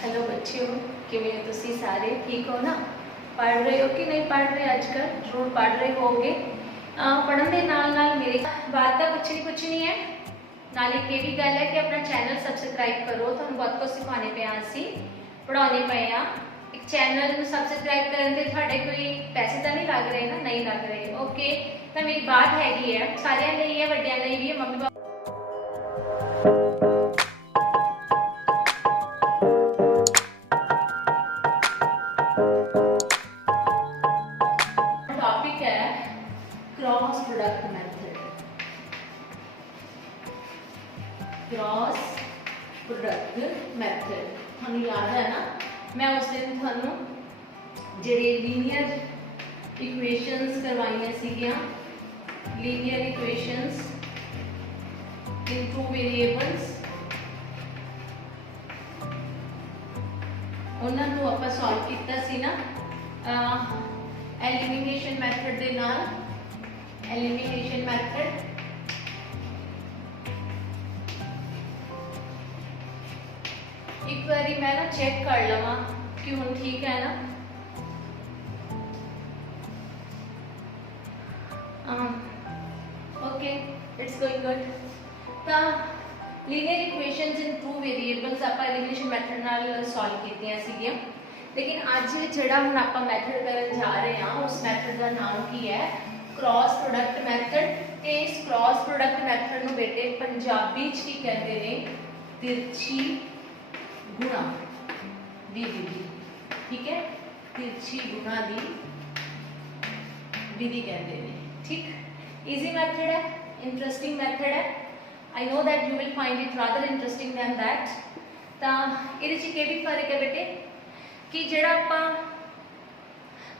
Hello बच्चों, किवें हो तुसी सारे? ठीक हो ना? पढ़ रहे हो कि नहीं पढ़ रहे? आजकल जरूर पढ़ रहे होगे। पढ़न के नाल नाल मेरी बात तो कुछ नहीं है। नाल एक ये भी गल है कि अपना चैनल सबसक्राइब करो। तुहानूं बहुत कुछ सिखाने पे असीं पढ़ाने पे हाँ। एक चैनल सबसक्राइब करने से तुहाडे कोई पैसे तो नहीं लग रहे ना? नहीं लग रहे। ओके, तो मेरी बात हैगी है सारिਆਂ ਲਈ है, ਵੱਡਿਆਂ ਲਈ भी है, मम्मी टॉपिक है cross product method. Cross product method थानू याद है ना? मैं उस दिन थानू जेडे लीनियर इक्वेशंस करवाइयां सीगियां, linear equations in two variables, उन्होंने आपां सॉल्व किया सी ना एलिमिनेशन मैथड दे नाल। एलिमिनेशन मैथड एक बारी मैं ना चेक कर लवा कि हुण ठीक है ना? Okay, it's going good. तो linear equations in two variables आप एलिमिनेशन मैथड नाल सॉल्व कीतियां सीगियां, लेकिन अज जिहड़ा हुण आपां मैथड करन जा रहे हैं उस मैथड का नाम की है क्रॉस प्रोडक्ट मैथड। इस क्रॉस प्रोडक्ट मैथड नूं बेटे पंजाबी च की कहते हैं? तिरछी गुणा दी विधि। ठीक है, तिरछी गुणा दी विधि कहते हैं। ठीक, इजी मैथड है, इंटरेस्टिंग मैथड है। I know that you will find it rather interesting than that. तो ये भी फर्क है बेटे कि जिहड़ा आपां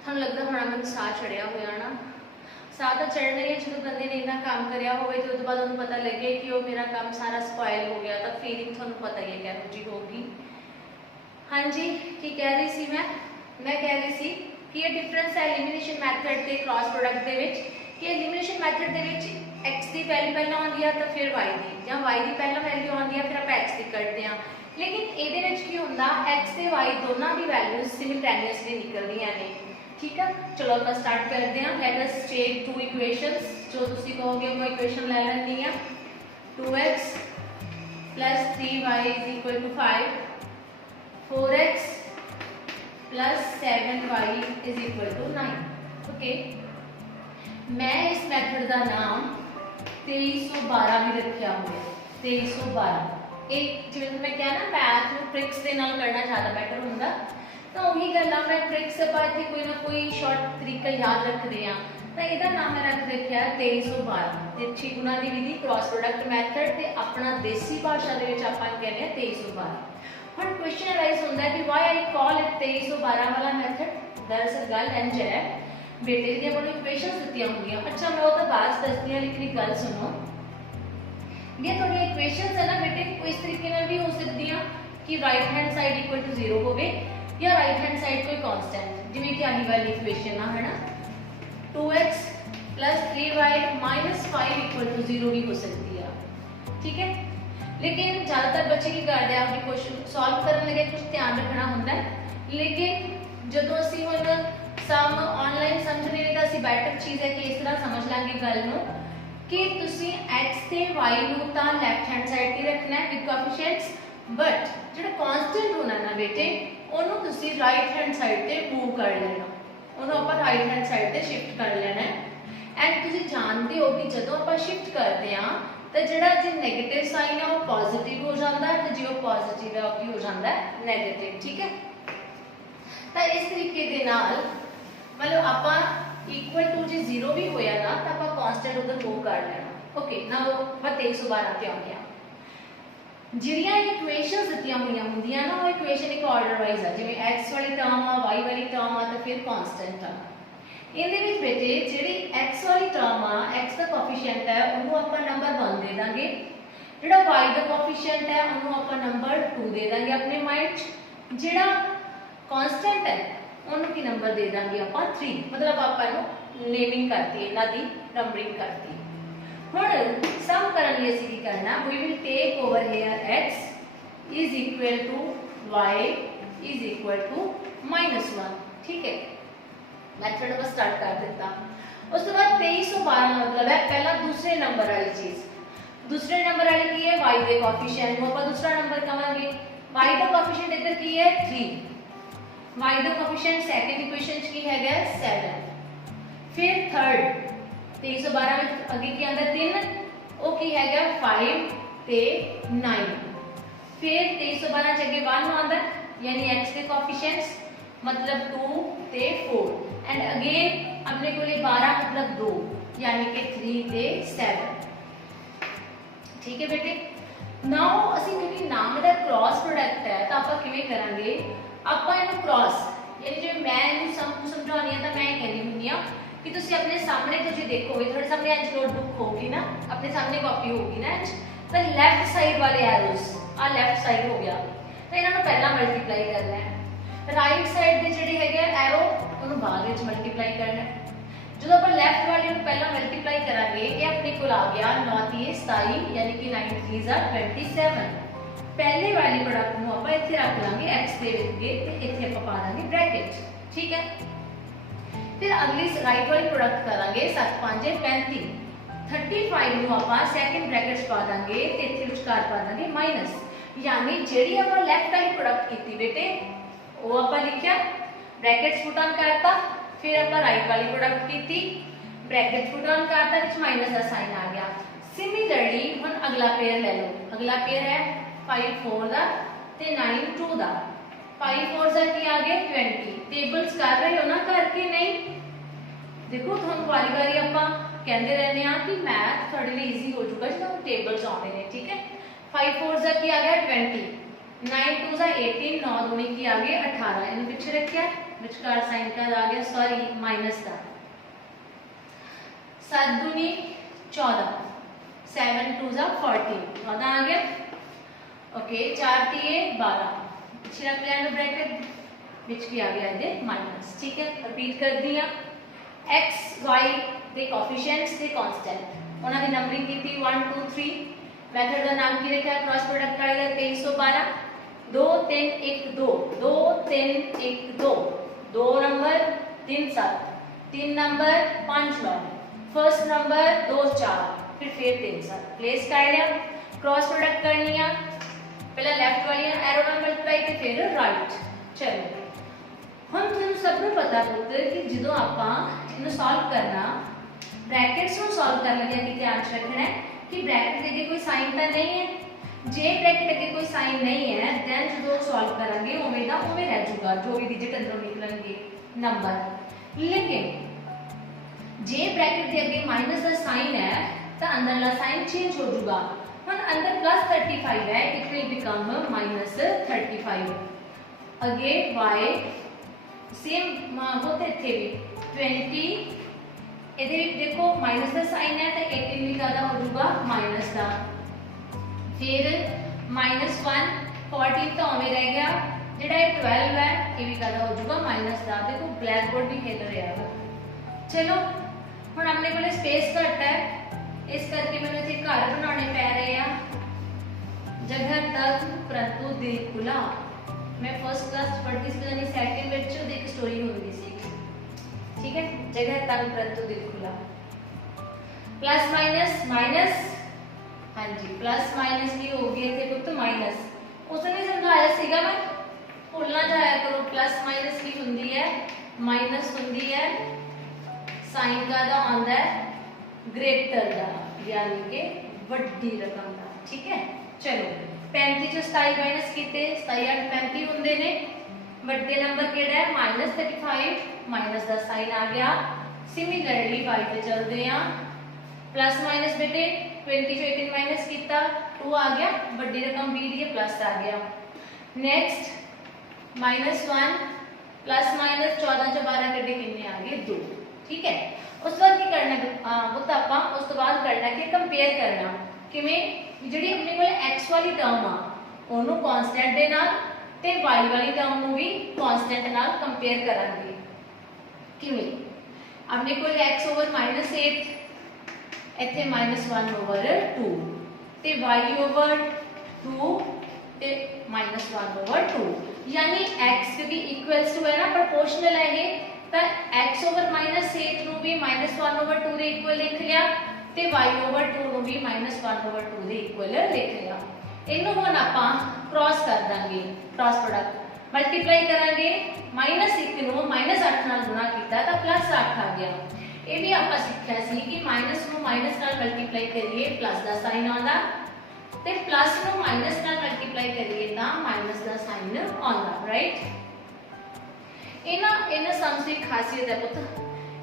थानूं लगदा होना मैनूं साह चढ़िया होया ना, साह तो चढ़ना ही है जो बंदे ने इन्ना काम करिया होवे तो उस बाद उन्होंने पता लगे कि वो मेरा काम सारा स्पॉयल हो गया, तो फीलिंग थानूं पता ही है किहो जी होगी। हाँ जी, की कह रही सी मैं कह रही सी कि ये डिफरेंस है एलिमिनेशन मैथड ते क्रॉस प्रोडक्ट दे विच कि एलिमिनेशन मैथड दे विच x की वैल्यू पहले आती है तो फिर y की, या y की पहले वैल्यू आती है फिर आप x की कटते हैं। लेकिन ये की होंदा x ते y दोनों की वैल्यूज सिमल्टेनियसली निकलदियां ने। ठीक है, चलो आप स्टार्ट करते हैं। Let us take two equations, जो तुसी कहोगे वो इक्वेशन ले लेनी है। 2x + 3y = 5, 4x + 7y = 9। Okay, मैं इस मैथड का नाम 2312 भी रखा हुआ। 2312 एक जिवें मैं क्या ना मैथ में ट्रिक्स के नाल करना ज़्यादा बेटर होंदा, तो वही गल मैं ट्रिक्स ਆਪਾਂ ਇੱਥੇ कोई ना कोई शॉर्ट तरीका याद रखते हैं। तो यदा नाम मैं रख रखा 2312 तिरछी गुणा की विधि क्रॉस प्रोडक्ट मैथड ते अपना देसी भाषा दे विच आपां कहने 2312। हुण क्वेश्चन अराइज होंदा है कि व्हाई आई कॉल इट 2312 वाला मैथड। दरअसल गल इंज है बेटे दी अपनी इक्वेशंस दित्तियां होंदियां। अच्छा मैं वो तो बाद दसदी हां, लेकिन एक गल सुनो, ये थोड़ी इक्वेशंस है ना बेटे कोई इस तरीके नाल भी हो सकती हैं कि राइट हैंड साइड = 0 होवे या राइट हैंड साइड कोई कांस्टेंट, जिवें कि आही वाली इक्वेशन है ना 2x + 3y - 5 = 0 भी हो सकती है। ठीक है, लेकिन ज़्यादातर बच्चे की करते हैं अपने क्वेश्चन सॉल्व करने लगे कुछ ध्यान रखना होता है। लेकिन जो असीं हुण सम ऑनलाइन समझने तो असीं बैटर चीज़ है कि इस तरह समझ लांगे गल नूं कि तुसीं x ते y नूं तां लैफ्ट हैंड साइड ते रखना है विद कोएफिशिएंट्स, बट जिहड़ा कांस्टेंट होना ना बेटे ਉਹਨੂੰ ਤੁਸੀਂ ਰਾਈਟ ਹੈਂਡ ਸਾਈਡ ਤੇ मूव कर लेना, ਉਹਨੂੰ ਆਪਾਂ ਰਾਈਟ ਹੈਂਡ ਸਾਈਡ ਤੇ शिफ्ट कर लेना है। एंड ਤੁਸੀਂ ਜਾਣਦੇ ਹੋ ਕਿ ਜਦੋਂ ਆਪਾਂ शिफ्ट ਕਰਦੇ ਆ ਤਾਂ ਜਿਹੜਾ ਜੇ 네ਗੇਟਿਵ ਸਾਈਨ ਹੈ ਉਹ ਪੋਜ਼ਿਟਿਵ ਹੋ ਜਾਂਦਾ ਹੈ ਤੇ ਜੇ ਉਹ ਪੋਜ਼ਿਟਿਵ ਹੈ ਉਹ ਕੀ ਹੋ ਜਾਂਦਾ ਹੈ? 네ਗੇਟਿਵ। ਠੀਕ ਹੈ, ਤਾਂ ਇਸ ਤਰੀਕੇ ਦੇ ਨਾਲ ਮਤਲਬ ਆਪਾਂ ਇਕੁਅਲ ਟੂ ਜੇ 0 ਵੀ ਹੋਇਆ ਨਾ ਤਾਂ ਆਪਾਂ ਕਾਂਸਟੈਂਟ ਉਧਰ मूव कर लेना। ओके, ना वो 2312 ਤੇ ਆ ਗਿਆ। ਜਿਹੜੀਆਂ ਇਕੁਏਸ਼ਨਸ ਦਿੱਤੀਆਂ ਹੋਈਆਂ ਹੁੰਦੀਆਂ ਨਾ ਉਹ ਇਕੁਏਸ਼ਨ ਇੱਕ ਆਰਡਰ ਵਾਈਜ਼ ਆ, ਜਿਵੇਂ x ਵਾਲੀ ਟਰਮ ਆ, y ਵਾਲੀ ਟਰਮ ਆ ਤੇ ਫਿਰ ਕਾਂਸਟੈਂਟ ਆ। ਇਹਦੇ ਵਿੱਚ ਬੇਟੇ ਜਿਹੜੀ x ਵਾਲੀ ਟਰਮ ਆ, x ਦਾ ਕੋਐਫੀਸ਼ੀਐਂਟ ਹੈ ਉਹਨੂੰ ਆਪਾਂ ਨੰਬਰ 1 ਦੇ ਦਾਂਗੇ, ਜਿਹੜਾ y ਦਾ ਕੋਐਫੀਸ਼ੀਐਂਟ ਹੈ ਉਹਨੂੰ ਆਪਾਂ ਨੰਬਰ 2 ਦੇ ਦਾਂਗੇ ਆਪਣੇ ਮਾਈਂਡ 'ਚ, ਜਿਹੜਾ ਕਾਂਸਟੈਂਟ ਹੈ ਉਹਨੂੰ ਕੀ ਨੰਬਰ ਦੇ ਦਾਂਗੇ ਆਪਾਂ 3। मतलब ਆਪਾਂ ਇਹਨੂੰ ਨੇਮਿੰਗ ਕਰਤੀ, ਇਹਨਾਂ ਦੀ ਨੰਬਰਿੰਗ ਕਰਤੀ। हुण सम करन लिए असीं की करना, we will take over here x is equal to y is equal to -1। ठीक है, मैथड ਆਪਾਂ स्टार्ट कर दिता। उस तो बाद 2312 मतलब है पहला दूसरे नंबर वाली चीज। दूसरे नंबर वाली की है y के कोएफिशिएंट को ਆਪਾਂ दूसरा नंबर कहांगे। y का कोएफिशिएंट इधर की है 3, y का कोएफिशिएंट सेकंड इक्वेशन च की हैगा 7। फिर थर्ड 2312 में आगे की आंदा 3 ਉਹ ਕੀ ਹੈਗਾ 5 ਤੇ 9। फिर 2312 च अगे 1 आंदा यानी x के कोएफिशिएंट्स मतलब 2 ते 4 एंड अगेन अपने को 12 मतलब 2 यानी कि 3 ते 7। ठीक है बेटे, नाउ ਅਸੀਂ क्योंकि नाम ਦਾ क्रॉस प्रोडक्ट है तो ਆਪਾਂ ਕਿਵੇਂ ਕਰਾਂਗੇ, ਆਪਾਂ ਇਹਨੂੰ क्रॉस यानी जो मैं ਇਹਨੂੰ ਸਮਝਾਉਣੀ ਆ ਤਾਂ ਮੈਂ ਇਹ ਕਹਿੰਦੀ ਹੁੰਦੀ ਆ कि तुसी अपने सामने तुसी देखोगे थोड़े सामने इंच नोटबुक होगी ना, अपने सामने कॉपी होगी ना इंच, तो लेफ्ट साइड वाले एरोस आ लेफ्ट साइड हो गया तो इन्हां नूं पहला मल्टीप्लाई करना है। राइट साइड दे जिहड़े हैगे एरो उन्होंने बाद विच मल्टीप्लाई करना है। जो आप लेफ्ट वाले नूं पहला मल्टीप्लाई करांगे ये अपने को आ गया 9 3 27 यानी कि 9 3 27। पहले वाली प्रोडक्ट नूं आपां इत्थे रख लांगे x दे विच ते इत्थे आपां पा दांगे ब्रैकेट। ठीक है, फिर अगली राइट वाली प्रोडक्ट करांगे 7 5 35। 35 ਨੂੰ ਆਪਾਂ ਸੈਕੰਡ ਬ੍ਰੈਕਟਸ ਪਾ ਦਾਂਗੇ ਤੇ ਇੱਥੇ ਵਿਚਕਾਰ ਪਾ ਦਾਂਗੇ ਮਾਈਨਸ, ਯਾਨੀ ਜਿਹੜੀ ਆਪਾਂ ਲੈਫਟ ਵਾਲੀ ਪ੍ਰੋਡਕਟ ਕੀਤੀ ਬੇਟੇ ਉਹ ਆਪਾਂ ਲਿਖਿਆ ਬ੍ਰੈਕਟਸ ਪੁੱਟ ਆਨ ਕਰਤਾ, ਫਿਰ ਆਪਾਂ ਰਾਈਟ ਵਾਲੀ ਪ੍ਰੋਡਕਟ ਕੀਤੀ ਬ੍ਰੈਕਟਸ ਪੁੱਟ ਆਨ ਕਰਤਾ ਵਿੱਚ ਮਾਈਨਸ ਦਾ ਸਾਈਨ ਆ ਗਿਆ। ਸਿਮਿਲਰਲੀ ਹੁਣ ਅਗਲਾ ਪੇਅਰ ਲੈ ਲਓ, ਅਗਲਾ ਪੇਅਰ ਹੈ 5 4 ਦਾ ਤੇ 9 2 ਦਾ। 5 4 ਦਾ ਕੀ ਆ ਗਿਆ 20। टेबल्स कर रहे हो ना करके नहीं, देखो तुहानू वारी वारी आपां कहंदे रहने आ कि मैथ थोड़े लिए इजी हो जाऊगा जो टेबल्स आउंदे ने। ठीक है, 5 4 दा की आ गया 20, 9 2 दा 18, 9 दूनी की आ गया 18। इन्हें पीछे रखिया विचकार साइन का आ गया सॉरी माइनस का। 7 दूनी 14, 7 2 दा 14, 14 आ गया। ओके 4 3 12 पीछे रख लिया ब्रैकेट विच की आ गया ये माइनस। ठीक है, रिपीट कर दिया x y ਦੇ ਕੋਐਫੀਸ਼ੀਐਂਟਸ ਤੇ ਕਾਂਸਟੈਂਟ ਉਹਨਾਂ ਦੀ ਨੰਬਰਿੰਗ ਕੀਤੀ 1 2 3। ਮੈਥਡ ਦਾ ਨਾਮ ਕੀ ਰੱਖਿਆ ਕ੍ਰਾਸ ਪ੍ਰੋਡਕਟ ਵਾਲੇ ਦਾ 2312 2 3 1 2 2 3 1 2 2 नंबर 3 7 3 नंबर 5 9 फर्स्ट नंबर 2 4 फिर 3 7 प्लेस कर लिया। क्रॉस प्रोडक्ट करनी है पहले लेफ्ट वाली एरो नाल मल्टीप्लाई ते फिर राइट। चलो हम तुहानू सब नूं पता पुत्र कि जो आपां इहनूं सॉल्व करना ब्रैकेट्स नूं सॉल्व कर लगे कि ध्यान रखना है कि ब्रैकेट अगे कोई साइन तो नहीं है। जे ब्रैकेट अगे कोई साइन नहीं है दैन जो सॉल्व करांगे उवें दा उवें रह जाऊगा जो भी डिजिट अंदरों निकलणगे नंबर। लेकिन जे ब्रैकेट के अगे माइनस का साइन है तो अंदरला साइन चेंज हो जाऊगा। हुण अंदर +35 है इट विल बिकम -35। अगे y सेम होते थे भी 20 इधर देखो माइनस का साइन है तो 18 भी ज्यादा हो जाऊगा माइनस का। फिर -1 14 तो हमें रह गया जेड़ा 12 है ये भी ज्यादा हो जाऊगा माइनस का। देखो ब्लैक बोर्ड भी खेल रहा है। चलो हुण अपने को स्पेस घट है इस करके मैंने इत्थे घर बनाने पै रहे हैं। जगह तक परंतु दिल खुला। मैं फर्स्ट क्लास पढ़ती सी यानी सेकंड विच एक स्टोरी होंदी सी। ठीक है, जगह तंग परंतु दिल खुला। प्लस माइनस माइनस हाँ जी प्लस माइनस भी हो गए थे पुत माइनस उसने समझाया सीगा मैं भूलना जाया करो। प्लस माइनस की हुंदी है माइनस हुंदी है साइन का दा आंदा है ग्रेटर दा यानी कि वड्डी रकम दा। ठीक है, चलो 35 चो 27 माइनस किते 27 8 35 हुंदे ने। वड्डे नंबर केड़ा है -35 माइनस का साइन आ गया। सिमिलरली y पे चलते हैं प्लस माइनस बेटे 20 चो 18 माइनस किया 2 आ गया वड्डी रकम 20 दी प्लस आ गया। नेक्स्ट -1 प्लस माइनस 14 चो 12 कटे कितने आ गए 2। ठीक है, उस बाद की करना पुत आपां उस तो बाद करना कि कंपेयर करना किवें ਜਿਹੜੀ ਆਪਣੇ ਕੋਲ x ਵਾਲੀ ਟਰਮ ਆ ਉਹਨੂੰ ਕਾਂਸਟੈਂਟ ਦੇ ਨਾਲ ਤੇ y ਵਾਲੀ ਟਰਮ ਨੂੰ ਵੀ ਕਾਂਸਟੈਂਟ ਨਾਲ ਕੰਪੇਅਰ ਕਰਾਂਗੇ। ਕਿਵੇਂ ਆਪਣੇ ਕੋਲ x ਓਵਰ -8 ਇੱਥੇ -1 ਓਵਰ 2 ਤੇ y ਓਵਰ 2 ते -1/2 यानी x क्योंकि इक्वल्स टू है ना प्रोपोर्शनल है ये तो x ओवर -8 ਨੂੰ भी -1/2 ਦੇ ਇਕੁਅਲ ਲਿਖ ਲਿਆ ਤੇ y/2 ਨੂੰ ਵੀ -1/2 ਦੇ ਇਕੁਅਲ ਲਿਖ ਲਿਆ। ਇਹਨੂੰ ਹੁਣ ਆਪਾਂ ਕ੍ਰਾਸ ਕਰ ਦਾਂਗੇ ਕ੍ਰਾਸ ਪ੍ਰੋਡਕਟ ਮਲਟੀਪਲਾਈ ਕਰਾਂਗੇ -1 ਨੂੰ -8 ਨਾਲ ਗੁਣਾ ਕੀਤਾ ਤਾਂ +8 ਆ ਗਿਆ। ਇਹ ਵੀ ਆਪਾਂ ਸਿੱਖਿਆ ਸੀ ਕਿ ਮਾਈਨਸ ਨੂੰ ਮਾਈਨਸ ਨਾਲ ਮਲਟੀਪਲਾਈ ਕਰੀਏ ਪਲੱਸ ਦਾ ਸਾਈਨ ਆਉਂਦਾ ਤੇ ਪਲੱਸ ਨੂੰ ਮਾਈਨਸ ਨਾਲ ਮਲਟੀਪਲਾਈ ਕਰੀਏ ਤਾਂ ਮਾਈਨਸ ਦਾ ਸਾਈਨ ਆਉਂਦਾ ਰਾਈਟ। ਇਹਨਾਂ ਸਮਸ ਦੀ ਖਾਸੀਅਤ ਹੈ ਪੁੱਤ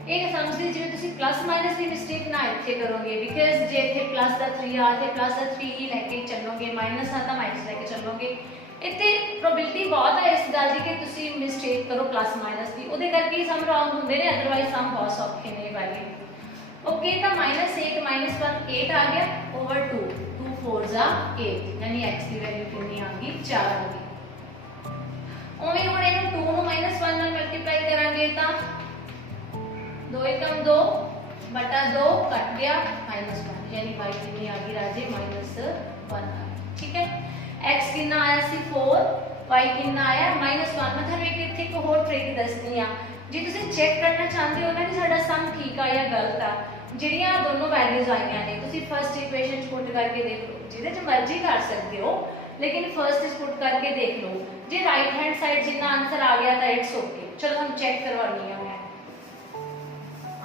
ਇਹ ਸਮਸ ਦੀ ਜਿਵੇਂ ਤੁਸੀਂ ਪਲੱਸ ਮਾਈਨਸ ਦੀ ਮਿਸਟੇਕ ਨਾ ਇੱਥੇ ਕਰੋਗੇ ਬਿਕਾਜ਼ ਜੇ ਇੱਥੇ ਪਲੱਸ ਦਾ 3 ਆ ਤੇ ਪਲੱਸ ਦਾ 3 ਹੀ ਲੈ ਕੇ ਚੱਲੋਗੇ ਮਾਈਨਸ ਆ ਤਾਂ ਮਾਈਨਸ ਲੈ ਕੇ ਚੱਲੋਗੇ ਇੱਥੇ ਪ੍ਰੋਬੇਬਿਲਿਟੀ ਬਹੁਤ ਹੈ ਇਸ ਗੱਲ ਦੀ ਕਿ ਤੁਸੀਂ ਮਿਸਟੇਕ ਕਰੋ ਪਲੱਸ ਮਾਈਨਸ ਦੀ ਉਹਦੇ ਕਰਕੇ ਸਮ ਰੋਂਗ ਹੁੰਦੇ ਨੇ ਅਦਰਵਾਈਜ਼ ਸਮ ਬਹੁਤ ਸੌਖੇ ਨੇ ਵਾਲੇ ओके तो -8 -1 8 आ गया ओवर 2 2 4s are 8 यानी x की वैल्यू कितनी आ गई 4 आ गई। ओवे ਹੁਣ ਇਹਨੂੰ 2 ਨੂੰ -1 ਨਾਲ ਮਲਟੀਪਲਾਈ ਕਰਾਂਗੇ ਤਾਂ 2 एकम 2 बटा 2 कट गया -1 यानी y कितनी आ गई राजे -1 आ गई ठीक है। x कितना आया सी 4 y कितना आया -1 मैं ਤੁਹਾਨੂੰ ਇੱਥੇ ਇੱਕ ਹੋਰ ਟ੍ਰਿਕ ਦੱਸਣੀ ਆ ਜੇ ਤੁਸੀਂ ਚੈੱਕ ਕਰਨਾ ਚਾਹੁੰਦੇ ਹੋ ਨਾ ਕਿ ਸਾਡਾ ਸਮ ਠੀਕ ਆ ਜਾਂ ਗਲਤ ਆ ਜਿਹੜੀਆਂ ਦੋਨੋਂ ਵੈਲਿਊਜ਼ ਆਈਆਂ ਨੇ ਤੁਸੀਂ ਫਰਸਟ ਇਕੁਏਸ਼ਨ ਚ ਪੁੱਟ ਕਰਕੇ ਦੇਖ ਲਓ ਜਿਹਦੇ ਚ ਮਰਜ਼ੀ ਕਰ ਸਕਦੇ ਹੋ लेकिन फर्स्ट इज पुट करके देख लो जे राइट हैंड साइड जितना आंसर आ गया था इट्स ओके। चलो हम चेक करवानी है मैं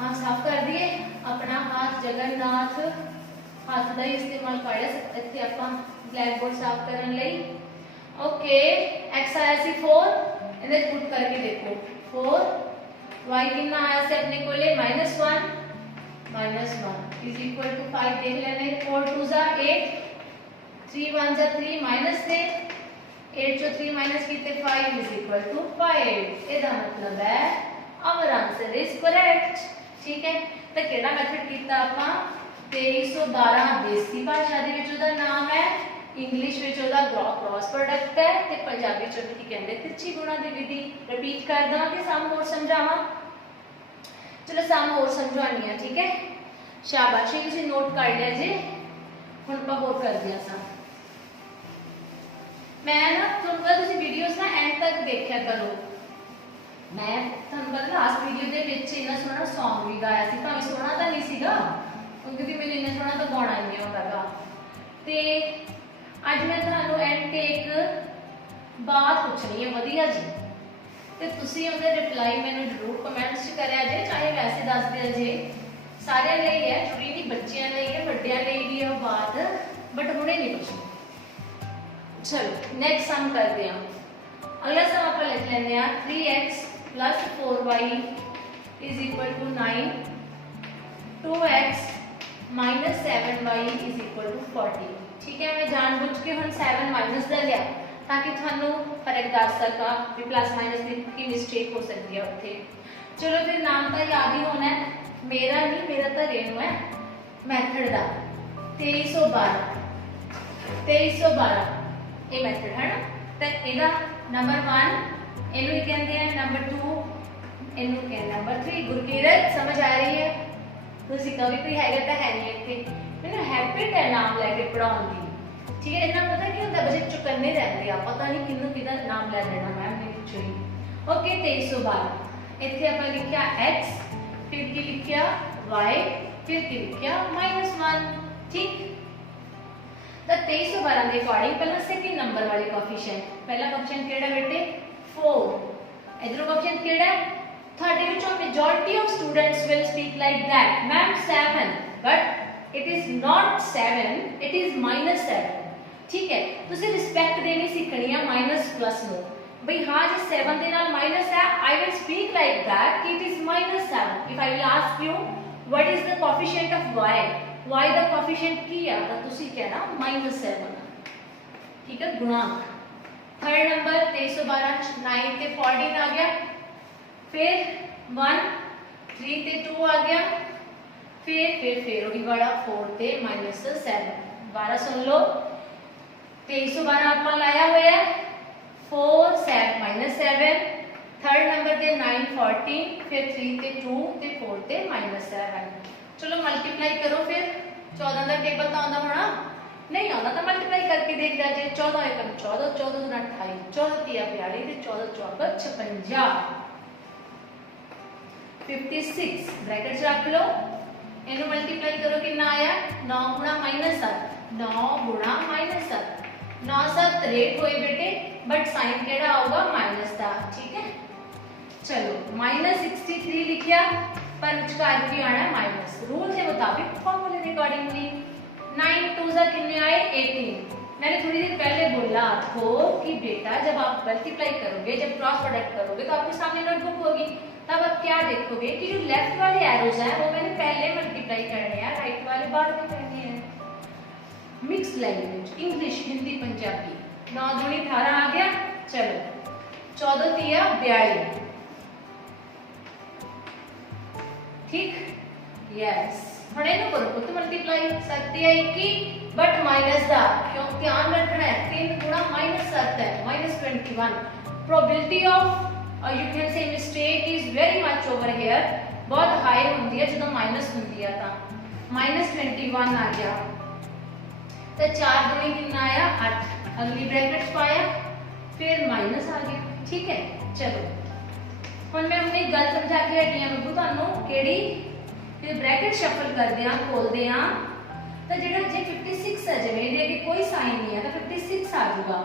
हाथ साफ कर दिए अपना हाथ जगन्नाथ हाथ का ही इस्तेमाल कर इत्थे आपां ब्लैक बोर्ड साफ करन लई ओके। x आया सी 4 इधर पुट करके देखो 4 y कितना आया से अपने को ले -1 इज इक्वल टू 5 देख लेने 4 2s are 8 3 1s are 3 minus से 8 जो 3 माइनस कितने 5 इज इक्वल टू 5 ਇਹਦਾ मतलब है आवर आंसर इज करेक्ट ठीक है। तो ਕਿਹੜਾ ਮੈਥਡ ਕੀਤਾ ਆਪਾਂ 2312 ਦੇਸੀ ਭਾਸ਼ਾ ਦੇ ਵਿੱਚ ਉਹਦਾ ਨਾਮ ਹੈ ਇੰਗਲਿਸ਼ ਵਿੱਚ ਉਹਦਾ ਕ੍ਰਾਸ ਪ੍ਰੋਡਕਟ ਹੈ ਤੇ ਪੰਜਾਬੀ ਚ ਕੀ ਕਹਿੰਦੇ ਤਿਰਛੀ ਗੁਣਾ ਦੀ ਵਿਧੀ। ਰਿਪੀਟ ਕਰ ਦਾਂ ਕਿ ਸਮ ਹੋਰ ਸਮਝਾਵਾਂ ਚਲੋ ਸਮ ਹੋਰ ਸਮਝਾਉਣੀ ਹੈ ਠੀਕ ਹੈ ਸ਼ਾਬਾਸ਼ ਇਹ ਤੁਸੀਂ ਨੋਟ ਕਰ ਲਿਆ ਜੀ। ਹੁਣ ਆਪਾਂ ਹੋਰ ਕਰਦੇ ਹਾਂ ਸਮ मैं ना तुम वीडियोस ना एंड तक देखा करो मैं ਤੁਹਾਨੂੰ ਪਤਾ ਲਾਸਟ ਵੀਡੀਓ ਦੇ ਵਿੱਚ ਇੰਨਾ ਸੋਹਣਾ Song ਵੀ ਗਾਇਆ ਸੀ ਭਾਵੇਂ ਸੋਹਣਾ ਤਾਂ ਨਹੀਂ ਸੀਗਾ ਕਿਉਂਕਿ ਮੈਨੂੰ ਇੰਨਾ ਸੋਹਣਾ ਤਾਂ ਗਾਉਣਾ ਨਹੀਂ ਆਉਂਦਾਗਾ ਤੇ ਅੱਜ ਮੈਂ ਤੁਹਾਨੂੰ ਐਂਡ ਤੇ ਇੱਕ ਬਾਤ ਪੁੱਛਣੀ ਹੈ ਵਧੀਆ ਜੀ ਤੇ ਤੁਸੀਂ ਉਹਦੇ ਰਿਪਲਾਈ ਮੈਨੂੰ ਜ਼ਰੂਰ ਕਮੈਂਟਸ 'ਚ ਕਰਿਆ ਜੇ ਚਾਹੇ ਵੈਸੇ ਦੱਸ ਦਿਓ ਜੇ ਸਾਰਿਆਂ ਲਈ ਹੈ ਜ਼ਰੂਰੀ ਨਹੀਂ ਬੱਚਿਆਂ ਲਈ ਹੈ ਵੱਡਿਆਂ ਲਈ ਵੀ ਇਹ ਬਾਤ ਬਟ ਹੁਣੇ ਨਹੀਂ ਪੁੱਛਣੀ। चलो नेक्स्ट सम करते हैं अगला सम आप लिख लेने 3x plus 4y is equal to 9 2x minus 7y is equal to 40 ठीक है। मैं जानबूझ के हम 7 माइनस का लिया ताकि थानू फर्क दस सका भी प्लस माइनस की मिस्टेक हो सकती है उत्थे। चलो फिर नाम तो याद ही होना है मेरा नहीं मेरा तो रेनू है मैथड का 2312 ये मैथड है ना तो ਇਹਦਾ नंबर 1 ਇਹਨੂੰ ਹੀ ਕਹਿੰਦੇ ਆ नंबर 2 ਇਹਨੂੰ ਕਹਿੰਦੇ नंबर 3 ਗੁਰਕੀਰਤ ਸਮਝ ਆ ਰਹੀ ਹੈ ਤੁਸੀਂ ਕभी कोई ਹੈਗਾ ਤਾਂ ਹੈ ਨਹੀਂ ਇੱਥੇ ਮੈਨੂੰ ਹੈਬਿਟ ਹੈ ਨਾਮ ਲੈ ਕੇ ਪੜਾਉਣ ਦੀ ਠੀਕ ਹੈ। ਇਹਨਾਂ ਪਤਾ ਕੀ ਹੁੰਦਾ ਬੱਚੇ ਚੁਕੰਨੇ ਰਹਿੰਦੇ ਆ ਪਤਾ ਨਹੀਂ ਕਿੰਨੂੰ ਕਿਹਦਾ ਨਾਮ ਲੈ ਲੈਣਾ ਮੈਮ ਨੇ ਪੁੱਛੀ ਓਕੇ 2312 ਇੱਥੇ ਆਪਾਂ ਲਿਖਿਆ x ਫਿਰ ਕੀ ਲਿਖਿਆ y ਫਿਰ ਕੀ ਲਿਖਿਆ -1 ठीक। तो 2312 के अकॉर्डिंग पहला सेकंड नंबर वाले कोएफिशिएंट पहला कोएफिशिएंट केड़ा बेटे 4 इधर कोएफिशिएंट केड़ा है ਤੁਹਾਡੇ ਵਿੱਚੋਂ majority of students will speak like that ma'am 7 but it is not 7 it is -7 ठीक है। ਤੁਸੀਂ ਰਿਸਪੈਕਟ ਦੇਣੀ ਸਿੱਖਣੀ ਆ ਮਾਈਨਸ ਪਲੱਸ ਨੂੰ ਬਈ ਹਾਂ ਜੇ 7 ਦੇ ਨਾਲ ਮਾਈਨਸ ਹੈ I will speak like that कि it is -7 if I will ask you what is the coefficient of y y ਦਾ ਕੋਐਫੀਸ਼ੀਐਂਟ ਕੀ ਆ ਤਾਂ ਤੁਸੀਂ ਕਹਿਣਾ -7 ਠੀਕ ਹੈ ਗੁਣਾਂਕ। थर्ड नंबर 2312 9 ਤੇ 14 आ गया फिर 1 3 ਤੇ 2 आ गया फिर वही वाला 4 ਤੇ -7 दोबारा सुन लो 2312 ਆਪਾਂ ਲਾਇਆ ਹੋਇਆ 4 7 -7 थर्ड नंबर ਤੇ 9 14 फिर 3 ਤੇ 2 ਤੇ 4 ਤੇ -7 चलो मल्टीप्लाई करो फिर 14 का टेबल तो आंदा होना नहीं आता तो मल्टीप्लाई करके देख लिया जे 14 एकम 14 14 दूना 28 14 तिया 42 ते 14 चौका 56 56 ब्रैकेट च रख लो इनु मल्टीप्लाई करो कितना आया 9 गुणा -7 9 गुणा -7 9 7 63 होए बेटे बट साइन केड़ा आऊगा माइनस दा ठीक है। चलो -63 लिखिया पर विचकार भी आना माइनस रूल के मुताबिक फॉर्मूले के अकॉर्डिंगली 9 2 जा कितने आए 18। मैंने थोड़ी देर पहले बोला आपको कि बेटा जब आप मल्टीप्लाई करोगे जब क्रॉस प्रोडक्ट करोगे तो आपके सामने नोटबुक होगी तब आप क्या देखोगे कि जो लेफ्ट वाले एरोज हैं वो मैंने पहले मल्टीप्लाई करने हैं राइट वाले बाद में करने हैं। Mix language English Hindi Punjabi 9 दूनी 18 आ गया। चलो 14 तिया 42 ठीक यस ਹੁਣ ਇਹਨੂੰ ਕਰੋ ਪੁੱਤ ਮਲਟੀਪਲਾਈ 7 ਤੇ 21 ਬਟ ਮਾਈਨਸ ਦਾ ਕਿਉਂ ਧਿਆਨ ਰੱਖਣਾ ਹੈ 3 ਗੁਣਾ -7 ਹੈ -21 probability of you can say mistake is very much over here बहुत हाई ਹੁੰਦੀ ਹੈ ਜਦੋਂ ਮਾਈਨਸ ਹੁੰਦੀ ਹੈ ਤਾਂ -21 ਆ ਗਿਆ ਤੇ 4 ਗੁਣੀ ਕਿੰਨਾ ਆਇਆ 8 ਅਗਲੀ ਬ੍ਰੈਕਟ ਚ ਪਾਇਆ ਫਿਰ ਮਾਈਨਸ ਆ ਗਿਆ ਠੀਕ ਹੈ। ਚਲੋ ਹੁਣ ਮੈਂ ਆਪਣੀ ਗੱਲ ਸਮਝਾ ਕੇ ਹਟੀ ਹਾਂ ਨੂੰ ਤੁਹਾਨੂੰ ਕਿਹੜੀ फिर ब्रैकेट शफल करते हैं खोलते हैं तो जो जे 56 है जिवें दे अगे कोई साइन नहीं है तो 56 आ जाऊगा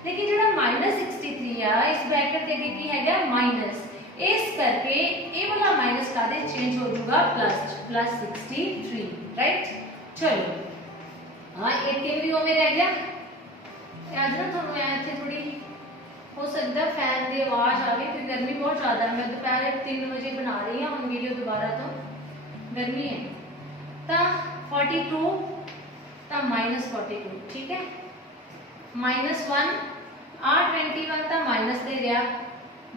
लेकिन जो -63 है इस ब्रैकेट के अगे की है माइनस इस करके ये वाला माइनस का दे चेंज हो जाऊगा प्लस 63 राइट। चलो हाँ 18 भी ओवे रह गया अज ना थोड़ा मैं इतने थोड़ी हो सकता फैन की आवाज़ आ गई क्योंकि गर्मी बहुत ज़्यादा है मैं दोपहर 3 बजे बना रही हूँ हम वीडियो दोबारा तो गर्मी है तो 42 तो -42 ठीक है -1 21 तो माइनस दे दिया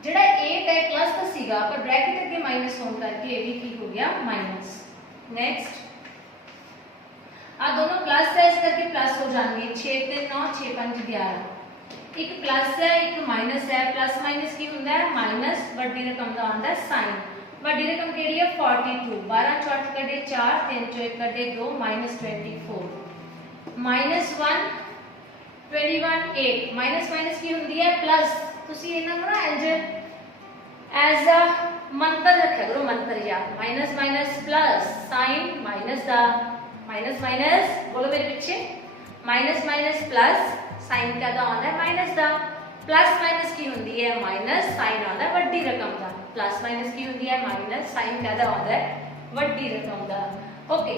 जेड़ा 8 है प्लस तो सीगा पर ब्रैकेट अगे माइनस होने करके ये भी की हो गया माइनस। नेक्स्ट आ दोनों प्लस है इस करके प्लस हो जाएंगे 6 ते 9 6 5 11 एक प्लस है एक माइनस है प्लस माइनस की होता है माइनस वड्डी रकम का आता है साइन वड्डी रकम केड़ी है 42 12 चौथ कटे 4 3 चो 1 कटे 2 -24 -1 21 8 माइनस माइनस की होंदी है प्लस तुसी इन्हां नूं ना एज अ मंत्र रखा करो मंत्र याद minus minus plus sign minus दा माइनस माइनस बोलो मेरे पीछे माइनस माइनस प्लस साइन का दा आंदा है माइनस दा प्लस माइनस की होंदी है माइनस साइन आंदा है वड्डी रकम दा प्लस माइनस की होंदी है माइनस साइन का दा आंदा है वड्डी रकम दा ओके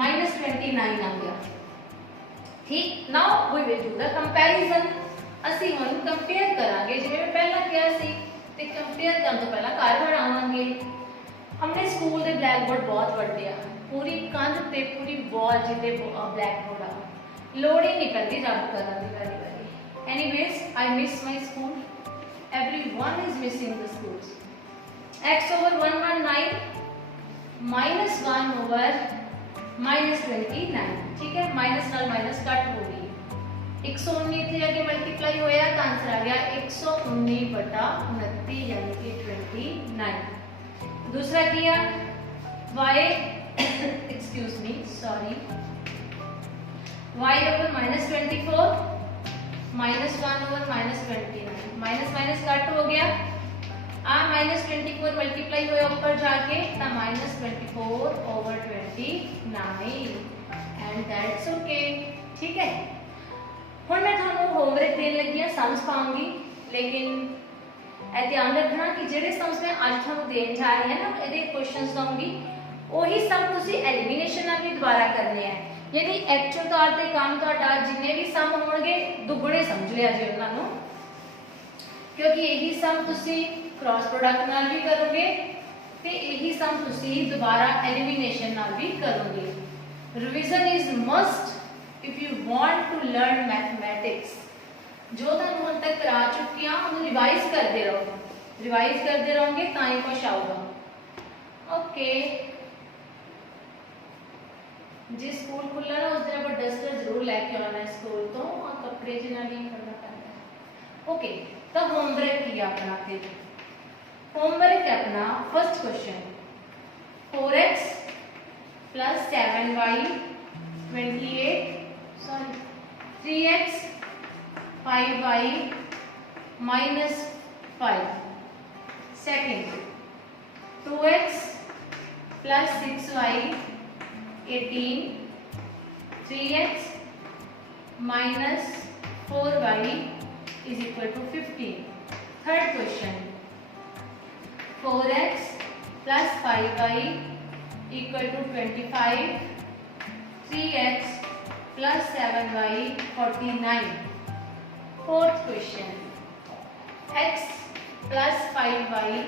-29 आ गया ठीक। Now we will do the comparison ਅਸੀਂ ਹੁਣ ਕੰਪੇਅਰ ਕਰਾਂਗੇ ਜਿਵੇਂ ਮੈਂ ਪਹਿਲਾਂ ਕਿਹਾ ਸੀ ਤੇ ਕੰਪੇਅਰ ਕਰਨ ਤੋਂ ਪਹਿਲਾਂ ਘਰ ਬਣਾਵਾਂਗੇ। हमने स्कूल ਦੇ ਬਲੈਕ ਬੋਰਡ ਬਹੁਤ ਵੱਡੇ ਆ ਪੂਰੀ ਕੰਧ ਤੇ ਪੂਰੀ ਵਾਲ ਜਿੱਤੇ ਬਲੈਕ ਬੋਰਡ ਆ ਲੋੜ ਹੀ ਨਹੀਂ ਪੈਂਦੀ ਰੱਬ ਕਰਨ ਦੀ ਵਾਰੀ ਵਾਰੀ। Anyways I miss my school everyone is missing the schools। x over 119 minus 1 over minus 29 ठीक है माइनस नाल माइनस कट हो गई 119 इतने जाके मल्टीप्लाई होया तो आंसर आ गया 119 बटा 29 यानी कि 29। दूसरा किया y excuse me sorry y over -24 -1 over -29 minus minus cut हो गया आ -24 मल्टीप्लाई होया ऊपर जाके तो -24 ओवर 29 एंड दैट्स ओके ठीक है। ਹੁਣ मैं ਤੁਹਾਨੂੰ ਹੋਮਵਰਕ ਦੇਣ ਲੱਗੀ ਆ ਸਮਸ ਪਾਉਂਗੀ लेकिन ਇਹ ਧਿਆਨ ਰੱਖਣਾ ਕਿ ਜਿਹੜੇ ਸਮਸ ਮੈਂ ਅੱਜ ਤੁਹਾਨੂੰ ਦੇਣ ਜਾ ਰਹੀ ਹਾਂ ਨਾ ਇਹਦੇ ਕੁਐਸਚਨਸ ਦਊਂਗੀ ਉਹੀ ਸਮ ਤੁਸੀਂ ਐਲੀਮੀਨੇਸ਼ਨ ਨਾਲ ਵੀ ਦੁਬਾਰਾ ਕਰਨੇ ਆ ਯਾਨੀ ਐਕਚੁਅਲ ਤੌਰ ਤੇ ਕੰਮ ਤੁਹਾਡਾ ਜਿੰਨੇ ਵੀ ਸਮ ਹੋਣਗੇ ਦੁੱਗਣੇ ਸਮਝ ਲਿਆ ਜੀ ਉਹਨਾਂ ਨੂੰ ਕਿਉਂਕਿ ਇਹੀ ਸਮ ਤੁਸੀਂ ਕ੍ਰਾਸ ਪ੍ਰੋਡਕਟ ਨਾਲ ਵੀ ਕਰੋਗੇ ਤੇ ਇਹੀ ਸਮ ਤੁਸੀਂ ਦੁਬਾਰਾ ਐਲੀਮੀਨੇਸ਼ਨ ਨਾਲ ਵੀ ਕਰੋਗੇ। Revision is must if you want to learn mathematics जो ਤੁਹਾਨੂੰ ਹੁਣ ਤੱਕ ਕਰਾ ਚੁੱਕੀ ਆ ਉਹਨੂੰ ਰਿਵਾਈਜ਼ ਕਰਦੇ ਰਹੋਗੇ ਤਾਂ ਹੀ ਕੁਝ ਆਊਗਾ। ਓਕੇ ਜੇ ਸਕੂਲ ਖੁੱਲ੍ਹਾ ਨਾ ਉਸ ਦਿਨ ਆਪਾਂ ਡਸਟਰ ਜ਼ਰੂਰ ਲੈ ਕੇ ਆਉਣਾ ਸਕੂਲ ਤੋਂ ਆ ਕੱਪੜੇ ਜਿਹਨਾਂ ਨਹੀਂ ਕਰਨਾ ਪੈਂਦਾ। ਓਕੇ ਤਾਂ ਹੋਮਵਰਕ ਕੀ ਆਪਣਾ ਤੇ होमवर्क है अपना first question 4x plus 7y 28 sorry 5y minus 5. Second, 2x plus 6y 18, 3x minus 4y is equal to 15. Third question, 4x plus 5y equal to 25, 3x plus 7y 49. Fourth question, x plus 5y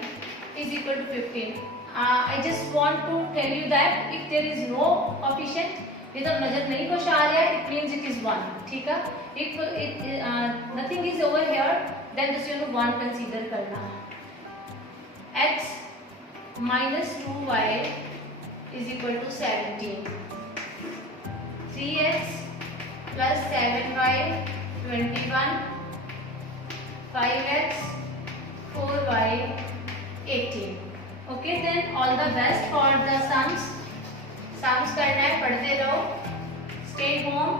is equal to 15. I just want to tell you that if there is no coefficient, ये तो नजर नहीं कुछ आ रहा है, it means it is 1. ठीक है? If nothing is over here, then just 1 consider करना. x minus 2y is equal to 17. 3x plus 7y 21. 5x 4y 18. Okay, then all the best for the sums. Sums करना है, पढ़ते रहो. Stay home.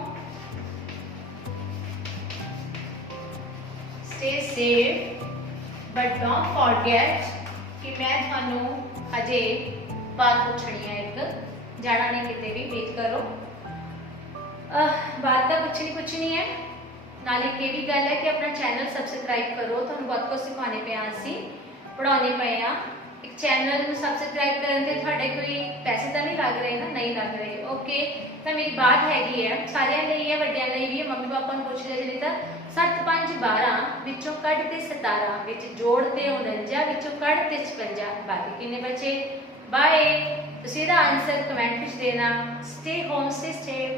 Stay safe. But don't forget कि मैं थानू अजे बात पूछनी है एक, जाना नहीं किते भी, वेट करो. बात तो पूछनी है. नाले ये भी गल है कि अपना चैनल सबसक्राइब करो. तुहानू बहुत कुछ सिखाने पे असी पढ़ाने पे हाँ. एक चैनल में सबसक्राइब करने थोड़े कोई पैसे तो नहीं लग रहे ना, नहीं लग रहे. ओके, तो मेरी बात हैगी है सारिਆਂ ਲਈ है, ਵੱਡਿਆਂ ਲਈ भी है. मम्मी पापा ਨੂੰ ਪੁੱਛ ਲਿਆ ਜਿਹੜੀ ਤਾਂ 7 5 12 ਵਿੱਚੋਂ ਕੱਢ ਤੇ 17 ਵਿੱਚ ਜੋੜ ਤੇ 49 ਵਿੱਚੋਂ ਕੱਢ ਤੇ 56 ਬਾਕੀ ਕਿੰਨੇ ਬਚੇ. ਬਾਏ. ਤੁਸੀਂ ਇਹਦਾ ਆਨਸਰ ਕਮੈਂਟ ਵਿੱਚ ਦੇਣਾ. Stay home, stay safe.